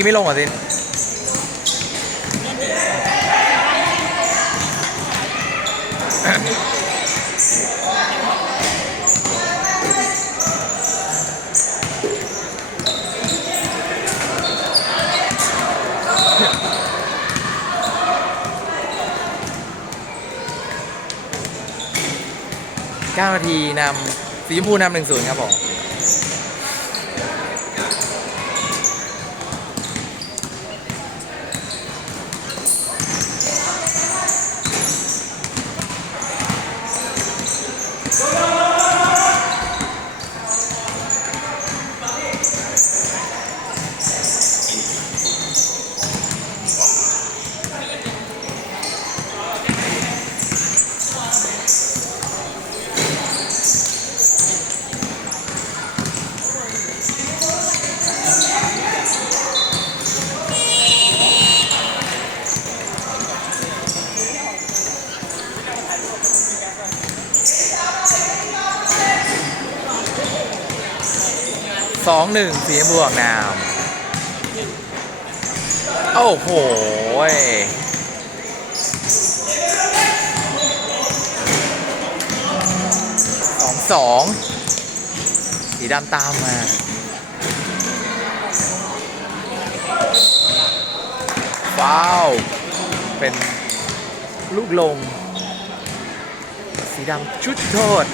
กี้ไม่ลงเหรอสินเก้านาทีนำสีชมพูนำหนึ่งศูนย์ครับผม สองหนึ่งสีชมพูออกนามโอ้โหสองสองสีดำตามมาว้าว เป็นลูกลง สีดำชุดโทษ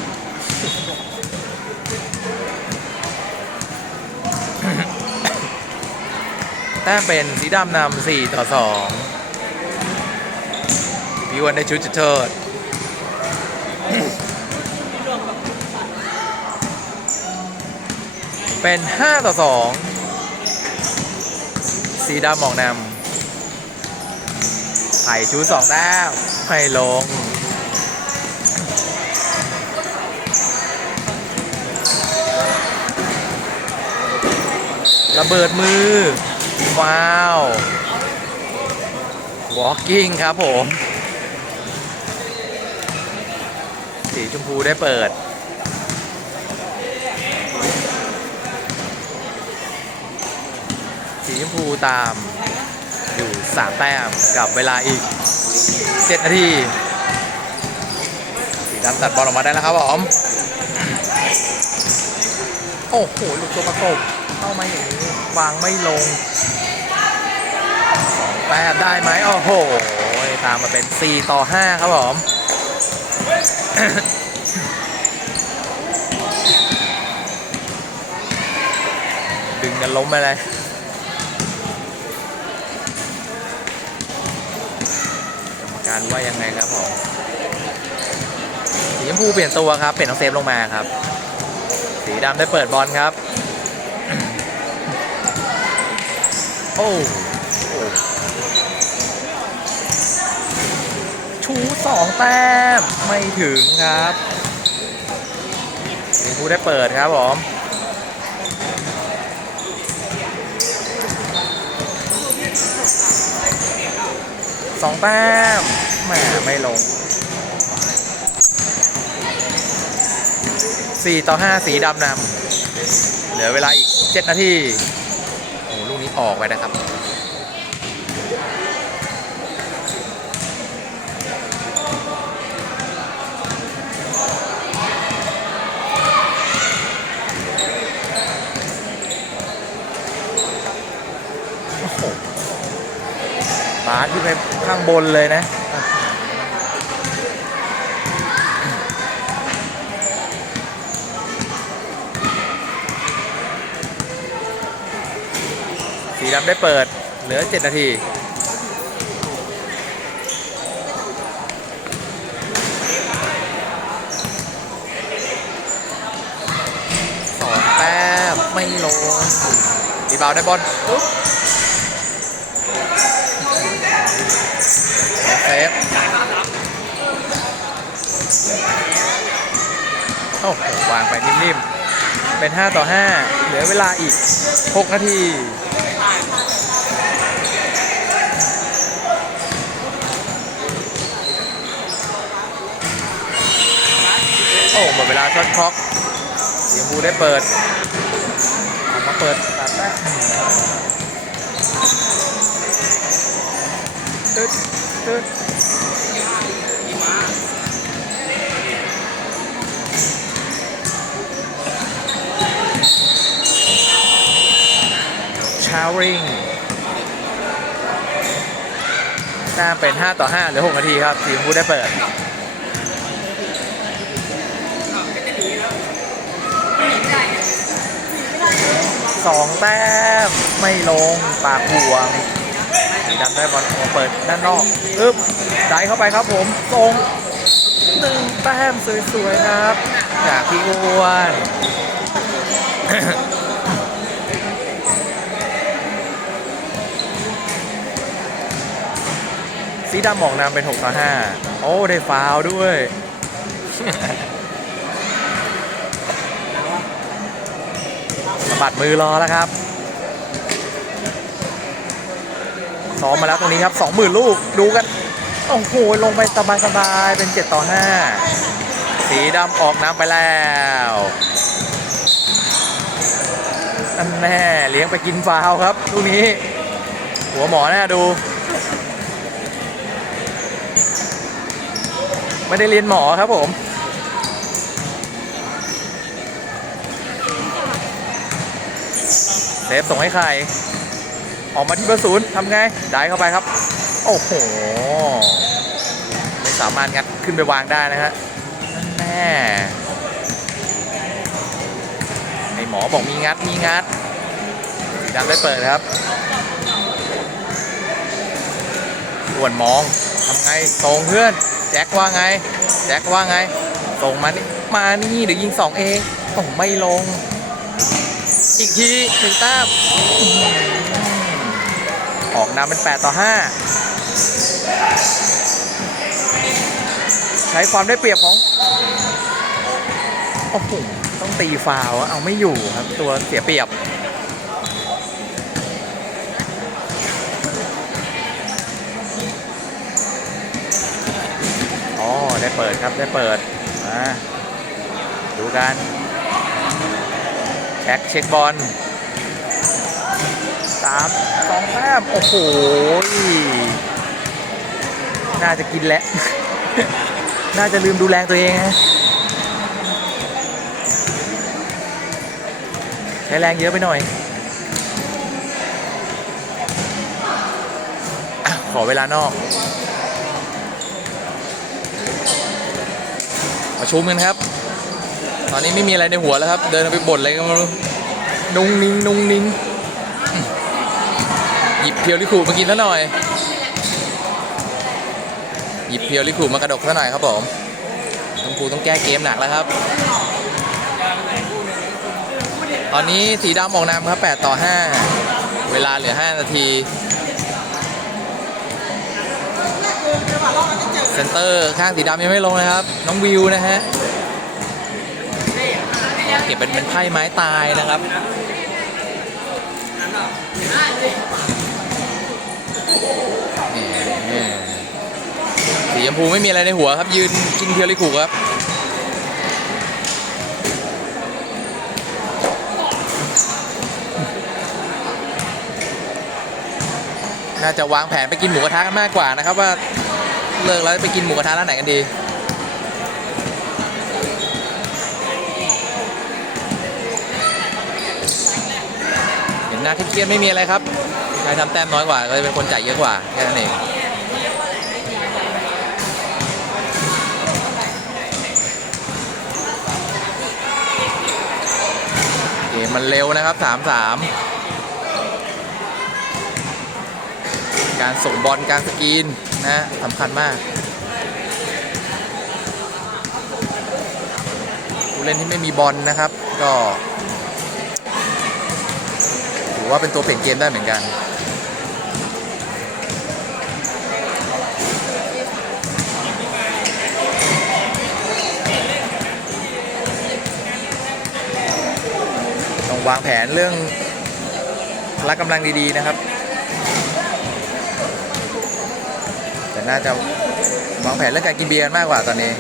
แต้มเป็นสีดำนำ4ต่อ2พี่อ้วันได้ชุดจุดโทษเป็น 5 ต่อ 2 สีดำออกนำไข่ชุด2แต้มไม่ลง ระเบิดมือ ว้าว walking ครับผม สีชมพูได้เปิด สีชมพูตามอยู่ 3 แต้มกับเวลาอีก 7 นาที สีดำตัดบอลออกมาได้แล้วครับผมโอ้โหลูกตัวประกบเข้ามาอย่างนี้ วางไม่ลง แปดได้ไหมโอ้โห ตามมาเป็น 4 ต่อ 5 ครับผม ดึงกันล้มไปเลยกรรมการว่ายังไงครับผมสีชมพูเปลี่ยนตัวครับ เปลี่ยนน้องเซฟลงมาครับ สีดำได้เปิดบอลครับ โอ้ สองแต้มไม่ถึงครับสีฟูได้เปิดครับผมสองแต้มแหมไม่ลง4ต่อ5สีดำนำเหลือเวลาอีก7นาทีโอ้ลูกนี้ออกไปนะครับ โอ้โหบาส ขึ้นไปข้างบนเลยนะสีดำได้เปิด เหลือ 7 นาที สองแต้มไม่ลงรีบาวได้บอลปุ๊บเซฟโอ้โหวางไปนิ่มๆ เป็น 5 ต่อ 5 เหลือเวลาอีก 6 นาทีโอ้หมดเวลาช็อตคล็อกเสีชมพูได้เปิดออกมาเปิดตัดแป๊บตึ๊ดตึ๊ด ชาวริงน่าเป็น 5 ต่อ 5หลือ 6 นาทีครับ ทีมผู้ได้เปิด สองแต้ม ไม่ลง ปากห่วงสีดำได้บอลเปิดด้านนอกอึ๊บได้เข้าไปครับผมตรงหนึ่งแต้มสวยๆครับ จากพี่อ้วน สีดำหมองนำเป็น 6 ต่อ 5 โอ้ ได้ฟาวด้วยสะบัดมือรอแล้วครับซ้อมมาแล้วตรงนี้ครับ 20,000 ลูกดูกัน โอ้โห ลงไปสบายๆเป็น 7 ต่อ 5 สีดำออกน้ำไปแล้วอันแน่เลี้ยงไปกินฟาวครับลูกนี้ หัวหมอแน่ดู ไม่ได้เรียนหมอครับผม เซฟส่งให้ใคร ออกมาที่เบอร์ศูนย์ทำไง ได้เข้าไปครับ โอ้โห ไม่สามารถงัดขึ้นไปวางได้นะฮะแน่ไอหมอบอกมีงัดมีงัดสีดำได้เปิดครับส่วนมองทำไงส่งเพื่อน แจ็คว่าไง แจ็คว่าไง ส่งมานี่มานี่เดี๋ยวยิงสองเองโอ้ไม่ลง อีกทีหนึ่งแต้มออกนำเป็น 8 ต่อ 5 ใช้ความได้เปรียบของโอ้โหต้องตีฟาวเอาไม่อยู่ครับ ตัวเสียเปรียบ อ๋อ ได้เปิดครับได้เปิดมาดูกันแบ็คเช็คบอลสามสองแต้มโอ้โห น่าจะกินแล้ว น่าจะลืมดูแลตัวเองฮะใช้แรงเยอะไปหน่อยอขอเวลานอก ประชุมกันครับ ตอนนี้ไม่มีอะไรในหัวแล้วครับ เดินไปบ่นอะไรก็ไม่รู้นุ่งนิงนุ่งนิงหยิบเพียวลิคูมากินซะหน่อย หยิบเพียวลิคูมากระดกซะหน่อยครับผมต้องครูต้องแก้เกมหนักแล้วครับ ตอนนี้สีดำออกนำครับ 8 ต่อ 5 เวลาเหลือ 5 นาที เซนเตอร์ข้างสีดำยังไม่ลงนะครับ น้องวิวนะฮะเก็บเป็นเป็นไพ่ไม้ตายนะครับสีชมพูไม่มีอะไรในหัวครับ ยืนกินเพียวลิคุครับน่าจะวางแผนไปกินหมูกระทะกันมากกว่านะครับว่า เลิกแล้วไปกินหมูกระทะร้านไหนกันดีเห็นหน้าเครียดไม่มีอะไรครับใครทำแต้มน้อยกว่าก็จะเป็นคนจ่ายเยอะกว่าแค่นั้นเองเกมมันเร็วนะครับ3-3การส่งบอลการสกรีน นะสำคัญมากผู้เล่นที่ไม่มีบอลนะครับ ก็ถือว่าเป็นตัวเปลี่ยนเกมได้เหมือนกันต้องวางแผนเรื่องพละกำลังดีๆนะครับ น่าจะวางแผนเรื่องการกินเบียร์มากกว่าตอนนี้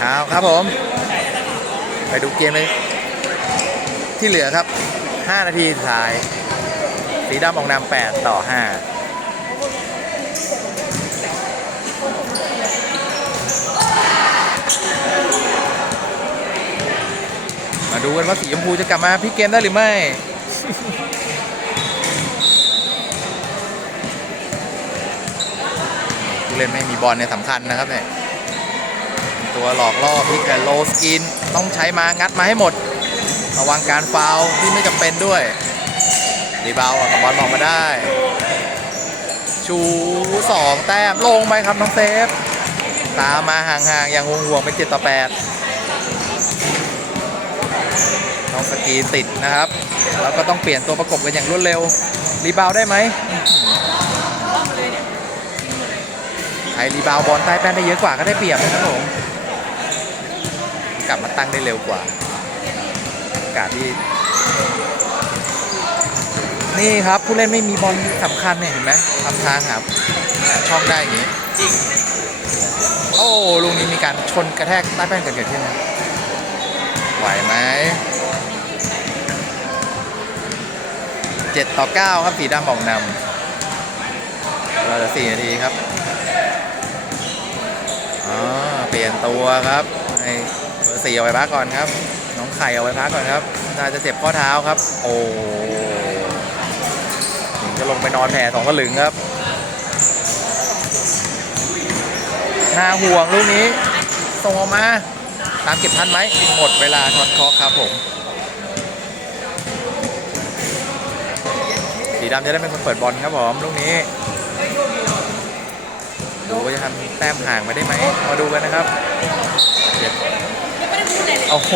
เอาครับผม ไปดูเกมเลยที่เหลือครับ 5 นาทีสุดท้าย สีดำออกนำ8ต่อ 5 ดูกันว่าสีชมพูจะกลับมาพลิกเกมได้หรือไม่ ผู้เล่นไม่มีบอลเนี่ยสำคัญนะครับเนี่ยตัวหลอกล่อพลิกกับโลสกินต้องใช้มางัดมาให้หมด ระวังการฟาวที่ไม่จำเป็นด้วยรีบาวกับบอลออกมาได้ ชูสองแต้มลงไปครับน้องเซฟ ตามมาห่างๆอย่างห่วงๆเป็นเจ็ดต่อแปด น้องสกีติดนะครับ แล้วก็ต้องเปลี่ยนตัวประกบกันอย่างรวดเร็ว รีบาวได้ไหมใครรีบาวบอลใต้แป้นได้เยอะกว่าก็ได้เปรียบนะครับผม กลับมาตั้งได้เร็วกว่าโอกาสที่นี่ครับผู้เล่นไม่มีบอลสำคัญเนี่ยเห็นไหมทำทางหาช่องได้อย่างนี้โอ้ลูกนี้มีการชนกระแทกใต้แป้นกันเกิดขึ้นไหวไหม เจ็ดต่อเก้าครับสีดำออกนำเราเหลือสี่นาทีครับอ๋อเปลี่ยนตัวครับให้เบอร์สี่เอาไว้พักก่อนครับ น้องไข่เอาไว้พักก่อนครับน่าจะเจ็บข้อเท้าครับ โอ้ถึงจะลงไปนอนแผ่สองกระหลึงครับน่าห่วงลูกนี้ส่งออกมา ตามเก็บทันไหมหมดเวลาช็อตคอครับผม สีดำจะได้เป็นคนเปิดบอลครับผมลูกนี้ดูว่าจะทำแต้มห่างไปได้ไหมมาดูกันนะครับเจ็ดโอ้โห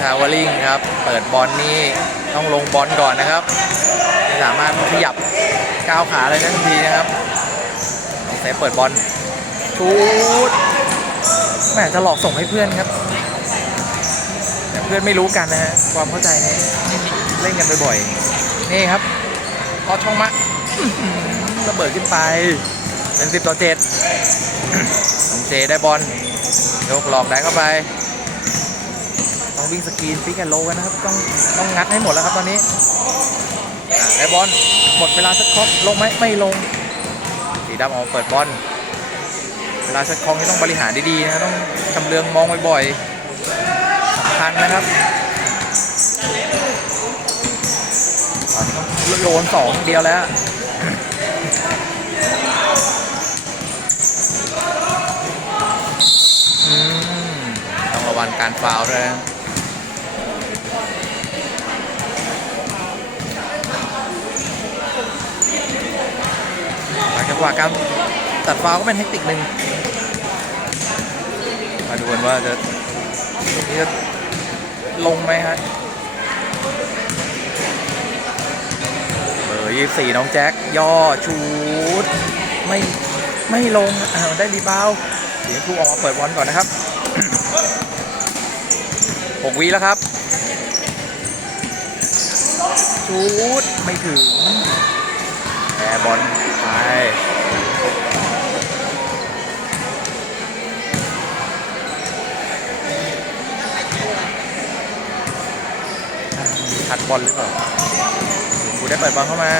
ชาวลิงครับ เปิดบอลนี่ต้องลงบอลก่อนนะครับไม่สามารถขยับก้าวขาเลยทันทีนะครับน้องเซฟเปิดบอลชูดแหมจะหลอกส่งให้เพื่อนครับแต่เพื่อนไม่รู้กันนะฮะความเข้าใจนี่เล่นกันบ่อยๆนี่ครับ พอช่องมะระเบิดขึ้นไป เป็นสิบต่อเจ็ดน้องเจได้บอลยกหลอกได้เข้าไปต้องวิ่งสกรีนปิกแอนโลกันนะครับ ต้องต้องงัดให้หมดแล้วครับตอนนี้ได้บอลหมดเวลาสักครบลงไหมไม่ลง สีดำออกเปิดบอลเวลาชัดคองนี่ต้องบริหารดีๆนะต้องจำเรืองมองบ่อยๆสำคัญนะครับตอนนี้ต้อง โยนสองเดียวแล้วต้องระวังการฟาวล์ด้วยหลังจังหวะการตัดฟาวล์ก็เป็นเทคนิคหนึ่งมาดูกันว่าจะตรงนี้จะลงไหมฮะ ยี่สี่น้องแจ็คย่อชูดไม่ไม่ลงอ้าวได้รีบาวเสียงครูออกมาเปิดบอลก่อนนะครับหกวิแล้วครับชูดไม่ถึงแอร์บอลไปทัดบอลหรือเปล่า ได้เปิดบอลเข้ามา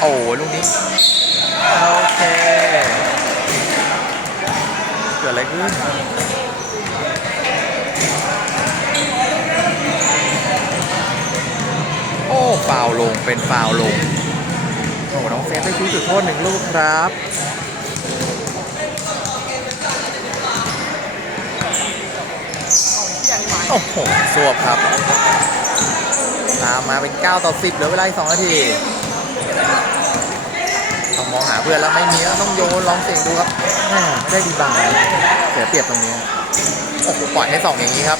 โอ้ลูกนี้ โอเค เกิดอะไรขึ้นโอ้ฟาวล์ลงเป็นฟาวล์ลง โอ้น้องเซฟได้ชูจุดโทษหนึ่งลูกครับโอ้โหสวบครับ ตามมาเป็น 9 ต่อ 10เหลือเวลาอีก2นาทีต้องมองหาเพื่อนแล้วไม่มีแล้วต้องโยนลองเสี่ยงดูครับแม่ไม่ได้ดีบางเสียเปรียบตรงนี้โอ้โหปล่อยให้สองอย่างนี้ครับ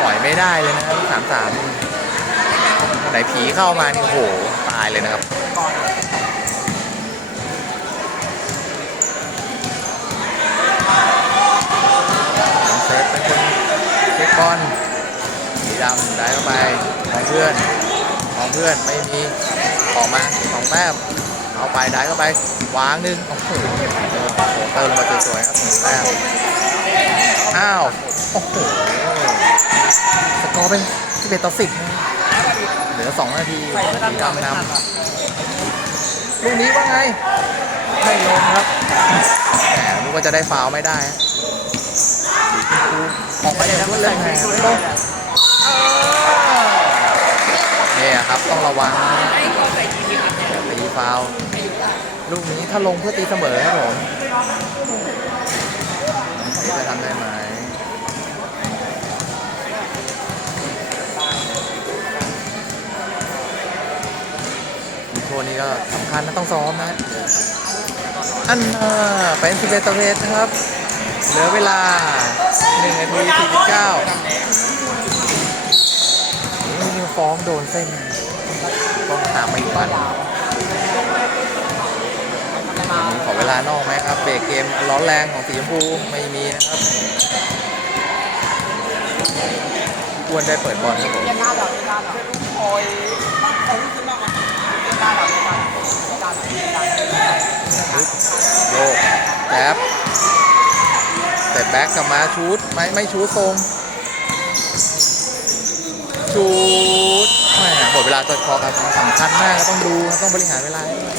ปล่อยไม่ได้เลยนะครับสามสามไหนผีเข้ามานี่โอ้โหตายเลยนะครับ น้องเซฟเป็นคนเช็คบอลสี ดำได้เข้าไปของเพื่อนของเพื่อนไม่มีออกมาสองแต้มเอาไปได้เข้าไปวางหนึ่งโอ้โหเติมมาสวยๆครับหนึ่งแต้มอ้าวโอ้โหสกอร์เป็น11ต่อ10นะเหลือ2นาทีสีดำนำลูกนี้ว่าไงไม่ลงครับแหมนึกว่าจะได้ฟาวไม่ได้ออกไปเลยนะเล่นแหมไม่ลง เนี่ยครับต้องระวังตีฟาวลูกนี้ถ้าลงเพื่อตีเสมอครับผมจะทำได้ไหมโทษนี้ก็สำคัญนะต้องซ้อมนะ อันน่าเป็นสิบเอ็ดตเอ็ดนะครับ เหลือเวลา1นาที49นี่นิว ฟ้องโดนเส้นต้องตามมาอีกวันขอเวลานอกไหมครับ เบรกเกมร้อนแรงของสีชมพูไม่มีนะครับอ้วนได้เปิดบอลครับผมโยกแท็บเสร็จแบ็กกลับมาชูดไม่ไม่ชูดทรงชูดแหมหมดเวลาเกิดคอครับสำคัญมากต้องดูครับต้องบริหารเวลาให้ด้วย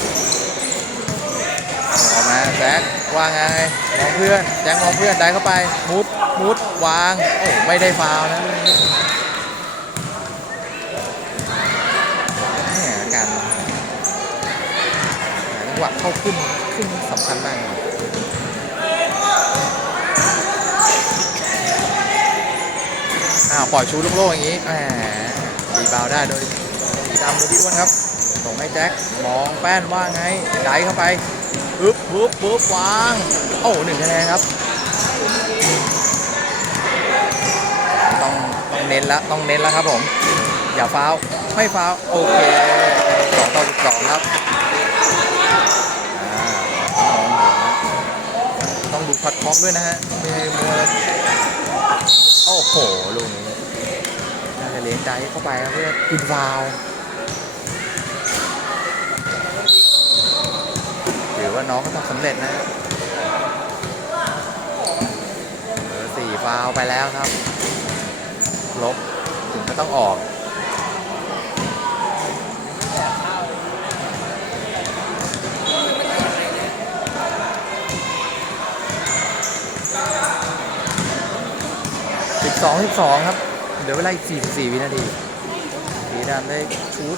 ออกมาแจ็คว่าไงมองเพื่อนแจ็คมองเพื่อนได้เข้าไปมุดมุดวางโอ้ไม่ได้ฟาวล์นะลูกนี้แหมกันจังหวะเข้าขึ้นขึ้นสำคัญมากเลยอ้าวปล่อยชูโล่งๆอย่างนี้แหมรี บาวได้โดยสีดำโดยพี่อ้วนครับ ส่งให้แจ็คมองแป้นว่าไงได้เข้าไปปึ๊บปึ๊บปึ๊บวาง โอ้หนึ่งคะแนนครับ ต้องต้องเน้นแล้วต้องเน้นแล้วครับผม อย่าฟาวไม่ฟาวโอเคสองต่อสองครับต้องดูพัดคล็อกด้วยนะฮะไม่ให้มัวโอ้โหลูกนี้ เลี้ยงใจเข้าไปเพื่อกินฟาวล์ถือว่าน้องก็ทำสำเร็จนะเหลือสี่ฟาวล์ไปแล้วครับ ลบถึงก็ต้องออกสิบสองสิบสองครับ เหลือเวลาอีกสี่สี่วินาทีสีดำได้ชูด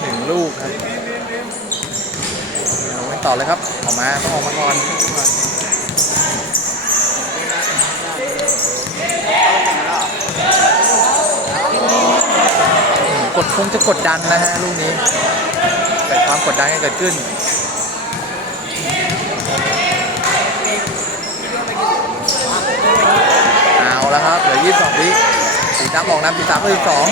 หนึ่งลูกครับลงไปต่อเลยครับ ออกมาต้องออกมาก่อนกดคงจะกดดันนะฮะลูกนี้เกิดความกดดันให้เกิดขึ้นเอาแล้วครับ เหลือ 22วิ สีน้ำมองน้ำสีสามสิบสอง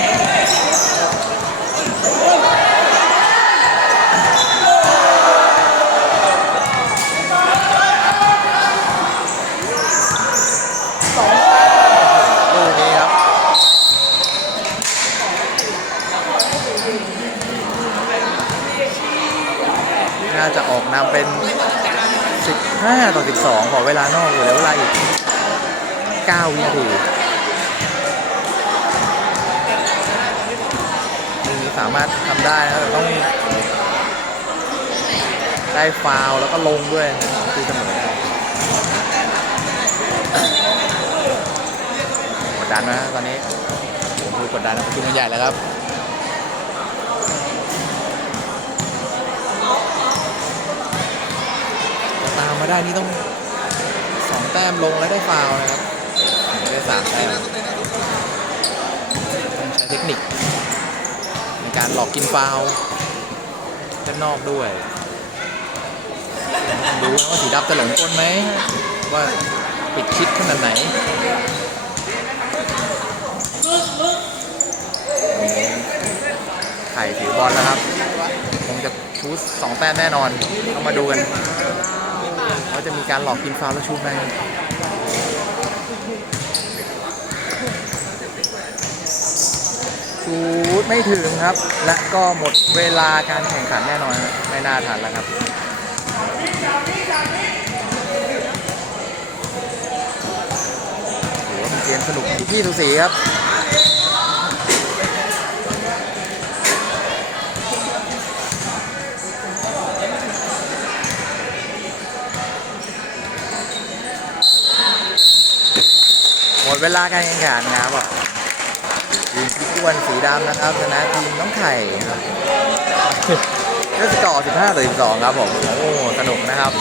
สองแต้มลูกนี้ครับน่าจะออกนำเป็น 15 ต่อ 12 ขอเวลานอกอยู่เหลือเวลาอีก 9 วินาทีลูกนี้สามารถทำได้นะแต่ต้องได้ฟาวแล้วก็ลงด้วยคือเสมอได้กดดันนะตอนนี้ผมคือกดดันนะประชุมกันใหญ่แล้วครับตามมาได้นี่ต้องสองแต้มลงแล้วได้ฟาวนะครับได้สามแต้มต้องใช้เทคนิค ใน การหลอกกินฟาวล์ด้านนอกด้วยต้องดูนะว่าสีดำจะหลงกลไหม ว่าปิดชิดขนาดไหนไข่ถือบอลแล้วครับ คงจะชูสสองแต้มแน่นอนต้องมาดูกันว่าจะมีการหลอกกินฟาวล์แล้วชูไหมูดไม่ถึงครับ และก็หมดเวลาการแข่งขันแน่นอนไม่น่าทันแล้วครับถือว่าเป็นเกมสนุกอยู่ที่สุสีครับหมดเวลาการแข่งขันนะครับ อ้วนสีดำนะครับชนะทีมน้องไข่ครับด้วยสกอร์15ต่อ12ครับผม โอ้ สนุกนะครับ